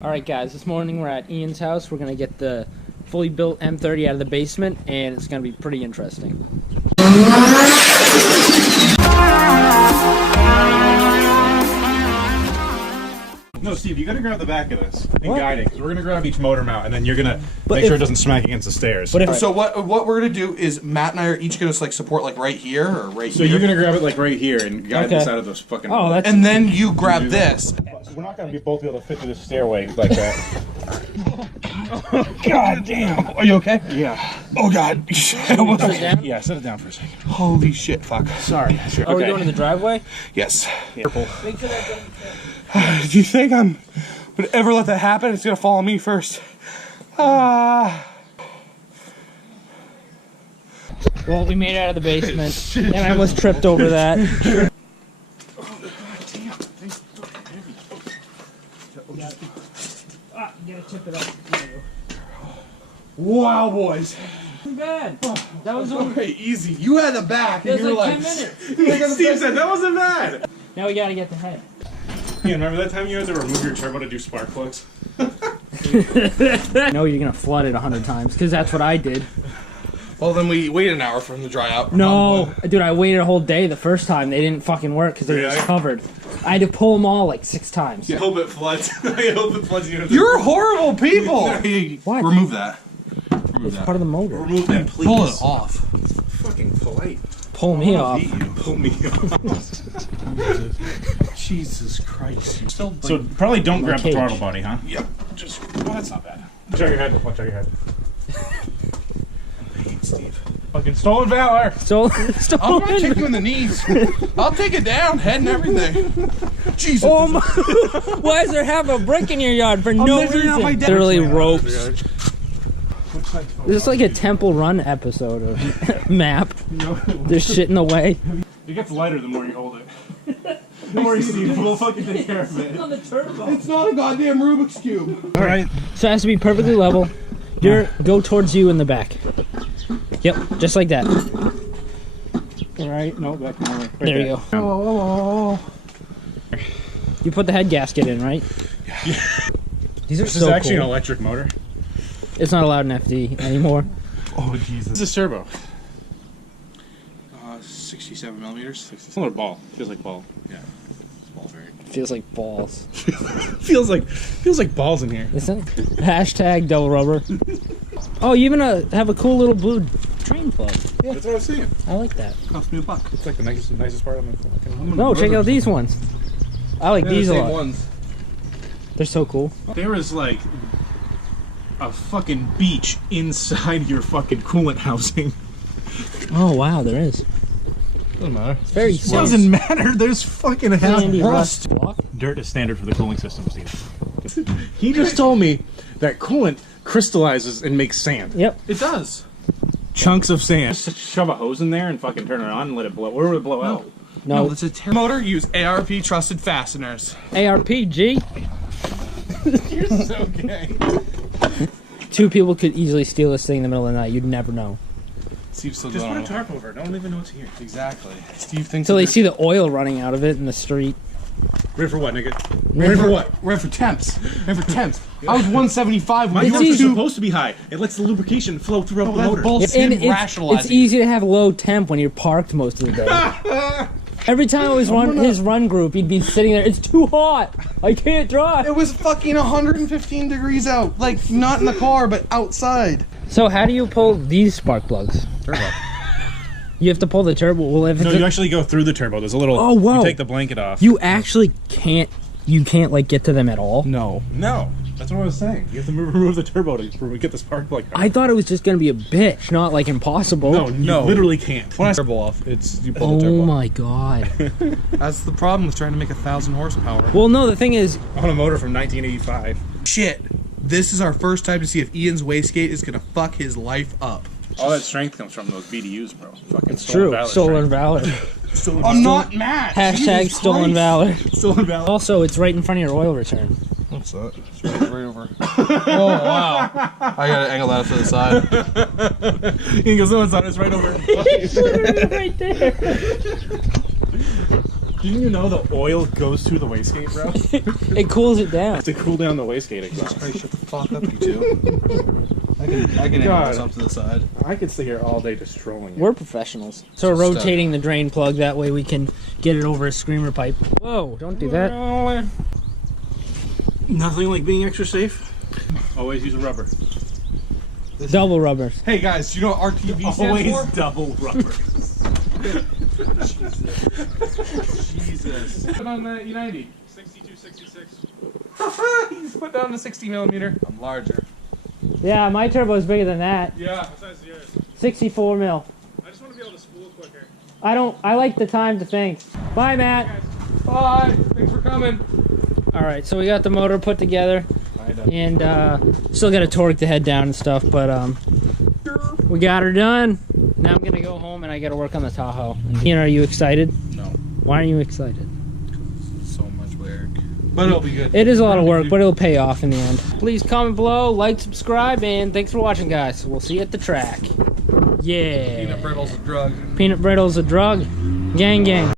Alright guys, this morning we're at Ian's house. We're going to get the fully built M30 out of the basement, and it's going to be pretty interesting. No, Steve, you gotta grab the back of this and guide it, because we're gonna grab each motor mount, and then you're gonna make sure it doesn't smack against the stairs. So what we're gonna do is Matt and I are each gonna like support like right here or right here. So you're gonna grab it like right here and guide this out of those fucking. Oh, that's. And then you grab this. We're not gonna both be able to fit through the stairway like that. Oh, God damn! Are you okay? Yeah. Oh God. Yeah, set it down for a second. Holy shit! Fuck. Sorry. Are we going to the driveway? Yes. Purple. Make sure that Do you think I'm would ever let that happen? It's gonna fall on me first. Well, we made it out of the basement, and I almost tripped over that. You gotta tip it up. Wow, boys. Too bad. That was Okay, easy. You had the back, and It was you were like like 10 minutes. Steve said that wasn't bad. Now we gotta get the head. Yeah, remember that time you had to remove your turbo to do spark plugs? I know you're gonna flood it 100 times, because that's what I did. Well, then we wait an hour for them to dry out. No, dude, I waited a whole day the first time. They didn't fucking work because they were just covered. I had to pull them all like 6 times. I hope it floods. I hope it floods. You're horrible people. What? Remove that. It's part of the motor. Remove that, please. Pull it off. Fucking polite. Pull me off. Pull me off. Jesus Christ. So probably don't grab the cage. throttle body, huh? Yep. Just, well, that's not bad. Watch out your head. Watch out your head. Steve. Fucking stolen valor. So, I'm gonna kick you in the knees. I'll take it down, head and everything. Jesus. oh my! Why is there half a brick in your yard for no reason? Literally ropes. This is like a Temple Run episode or map. There's shit in the way. It gets lighter the more you hold it. Don't worry, Steve. We'll fucking take care of it. On the turbo. It's not a goddamn Rubik's Cube. All right. So it has to be perfectly level. Go towards you in the back. Yep, just like that. All right. No, back more. Right There you go. You put the head gasket in, right? Yeah. These are This so is actually cool. an electric motor. It's not allowed in FD anymore. Oh Jesus. This is turbo. 67 millimeters. Similar ball. Feels like ball. Yeah. It's ball bearing. Feels like balls. feels like balls in here. Isn't it? Hashtag double rubber. Oh, you even have a cool little blue train plug. Yeah. That's what I was saying. I like that. Cost me $1. It's like the nicest part of my fucking. No, check out these ones. I like these a lot. Ones. They're so cool. There is like a fucking beach inside your fucking coolant housing. Oh wow, there is. Doesn't matter. It's very It doesn't matter. There's fucking sandy rust. rust block. Dirt is standard for the cooling system, Steve. He just told me that coolant crystallizes and makes sand. Yep. It does. Chunks of sand. Just shove a hose in there and fucking turn it on and let it blow. Where would it blow out? No. That's a terrible motor. Use ARP trusted fasteners. ARPG. You're so gay. 2 people could easily steal this thing in the middle of the night. You'd never know. Steve's still Just doing put a it. tarp over it. Don't even know it's here. Exactly. Steve thinks Until they see the oil running out of it in the street. Ready for what, nigga? Ready for what? Ready for temps. Ready for temps. I was 175 when My you yours were is 2. supposed to be high. It lets the lubrication flow throughout the that's motor. bullshit. And rationalizing. it's easy to have low temp when you're parked most of the day. Every time I was his run group, he'd be sitting there. It's too hot. I can't drive. It was fucking 115 degrees out. Like, not in the car, but outside. So how do you pull these spark plugs? Turbo. You have to pull the turbo. Well, if No, it's you actually go through the turbo. There's a little. Oh, whoa. You take the blanket off. you actually can't. You can't like get to them at all. No. No, that's what I was saying. You have to remove the turbo to get the spark plug. I thought it was just gonna be a bitch, not like impossible. No, you literally can't. When I turbo off, it's you pull the turbo. Oh my god. That's the problem with trying to make 1,000 horsepower. Well, no. The thing is, On a motor from 1985. Shit. This is our first time to see if Ian's wastegate is gonna fuck his life up. All that strength comes from those BDUs, bro. Fucking it's true. Stolen valor. I'm not mad. Hashtag Jesus stolen Christ. valor. Stolen valor. Also, it's right in front of your oil return. What's that? It's right over. Oh wow! I gotta angle that to the side. He goes, no, it's on. It's right over. Right there. Didn't you know the oil goes through the wastegate, bro? It cools it down. To cool down the wastegate exhaust. Hey, shut the fuck up, you two. I can handle this up to the side. I could stay here all day just trolling you. We're professionals. So we're rotating the drain plug, that way we can get it over a screamer pipe. Whoa, don't do that. Nothing like being extra safe. Always use a rubber. Double rubbers. Hey guys, do you know what RTV stands for? Double rubber. Jesus. Put on the E90. 62, 66. He's put down the 60 millimeter. I'm larger. Yeah, my turbo is bigger than that. Yeah. What size is yours? 64 mil. I just want to be able to spool quicker. I like the time to think. Bye, Matt. Bye. Thanks for coming. All right, so we got the motor put together, and still got to torque the head down and stuff, but we got her done. Now I'm gonna go home and I got to work on the Tahoe. Ian, are you excited? No. Why aren't you excited? So much work. But it'll be good. It is a lot of work, but it'll pay off in the end. Please comment below, like, subscribe, and thanks for watching, guys. We'll see you at the track. Yeah. Peanut brittle's a drug. Peanut brittle's a drug. Gang, gang.